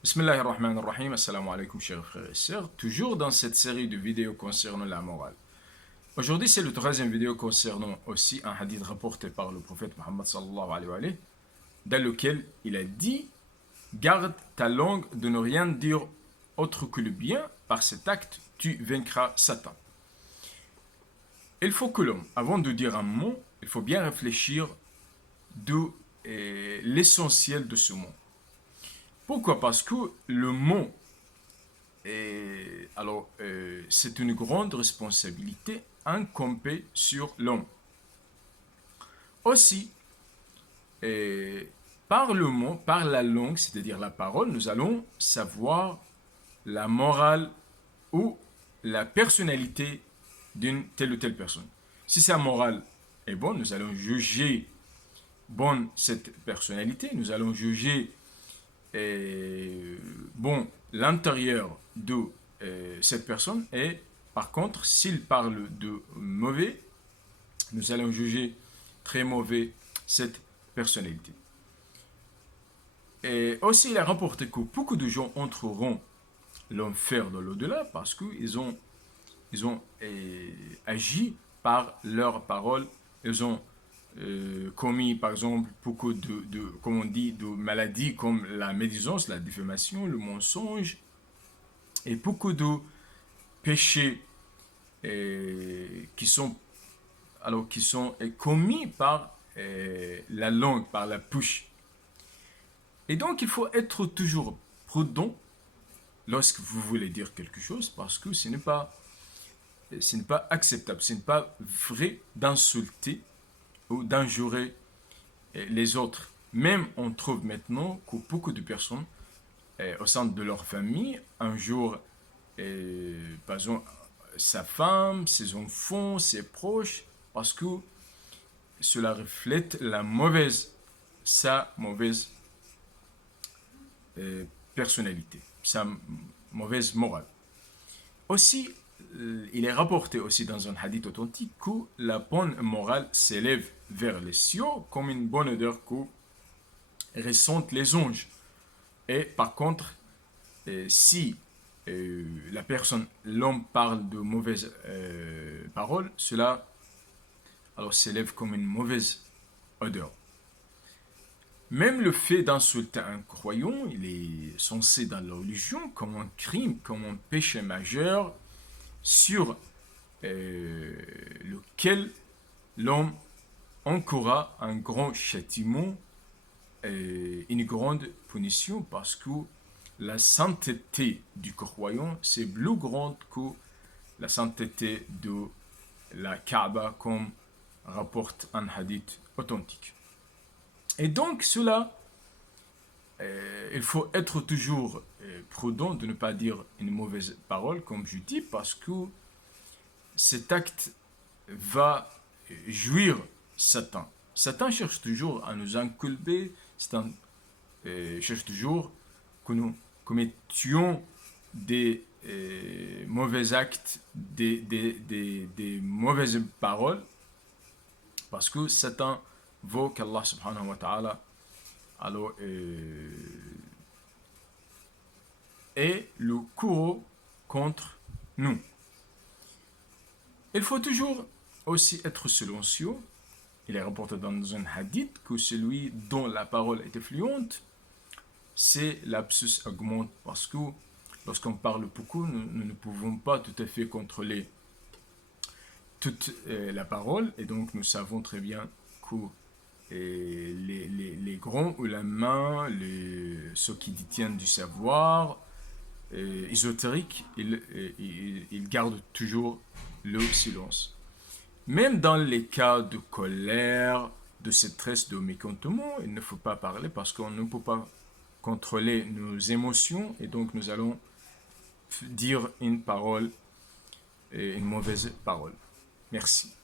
Bismillahir Rahmanir Rahim, assalamu alaikum chers frères et sœurs, toujours dans cette série de vidéos concernant la morale. Aujourd'hui c'est le troisième vidéo concernant aussi un hadith rapporté par le prophète Muhammad sallallahu alayhi wa sallam, dans lequel il a dit: garde ta langue de ne rien dire autre que le bien, par cet acte tu vaincras Satan. Il faut que l'homme, avant de dire un mot, il faut bien réfléchir de l'essentiel de ce mot. Pourquoi? Parce que le mot, c'est une grande responsabilité incombée sur l'homme. Aussi, par le mot, par la langue, c'est-à-dire la parole, nous allons savoir la morale ou la personnalité d'une telle ou telle personne. Si sa morale est bonne, nous allons juger bonne cette personnalité, nous allons juger l'intérieur de cette personne, et par contre s'il parle de mauvais, nous allons juger très mauvais cette personnalité. Et aussi il a rapporté que beaucoup de gens entreront l'enfer dans l'au-delà parce qu'ils ont agi par leurs paroles, ils ont commis par exemple beaucoup comme on dit, de maladies comme la médisance, la diffamation, le mensonge, et beaucoup de péchés qui sont commis par la langue, par la bouche. Et donc il faut être toujours prudent lorsque vous voulez dire quelque chose, parce que ce n'est pas acceptable, ce n'est pas vrai d'insulter ou d'injurer les autres. Même on trouve maintenant que beaucoup de personnes au sein de leur famille, un jour, par exemple, sa femme, ses enfants, ses proches, parce que cela reflète sa mauvaise personnalité, sa mauvaise morale. Aussi, il est rapporté aussi dans un hadith authentique que la bonne morale s'élève vers les cieux comme une bonne odeur que ressentent les anges. Et par contre, si l'homme parle de mauvaises paroles, cela s'élève comme une mauvaise odeur. Même le fait d'insulter un croyant, il est censé dans la religion comme un crime, comme un péché majeur sur lequel l'homme encourra un grand châtiment et une grande punition, parce que la sainteté du croyant c'est plus grande que la sainteté de la Kaaba, comme rapporte un hadith authentique. Et donc cela, il faut être toujours prudent de ne pas dire une mauvaise parole, comme je dis, parce que cet acte va jouir Satan. Satan cherche toujours à nous inculper, Satan cherche toujours que nous commettions des mauvais actes, des mauvaises paroles, parce que Satan veut qu'Allah subhanahu wa ta'ala ait le courroux contre nous. Il faut toujours aussi être silencieux. Il est rapporté dans un hadith que celui dont la parole est fluente, c'est lapsus augmente, parce que lorsqu'on parle beaucoup, nous ne pouvons pas tout à fait contrôler toute la parole, et donc nous savons très bien que les grands ou la main, ceux qui détiennent du savoir ésotérique, ils gardent toujours le silence. Même dans les cas de colère, de stress, de mécontentement, il ne faut pas parler parce qu'on ne peut pas contrôler nos émotions, et donc nous allons dire une mauvaise parole. Merci.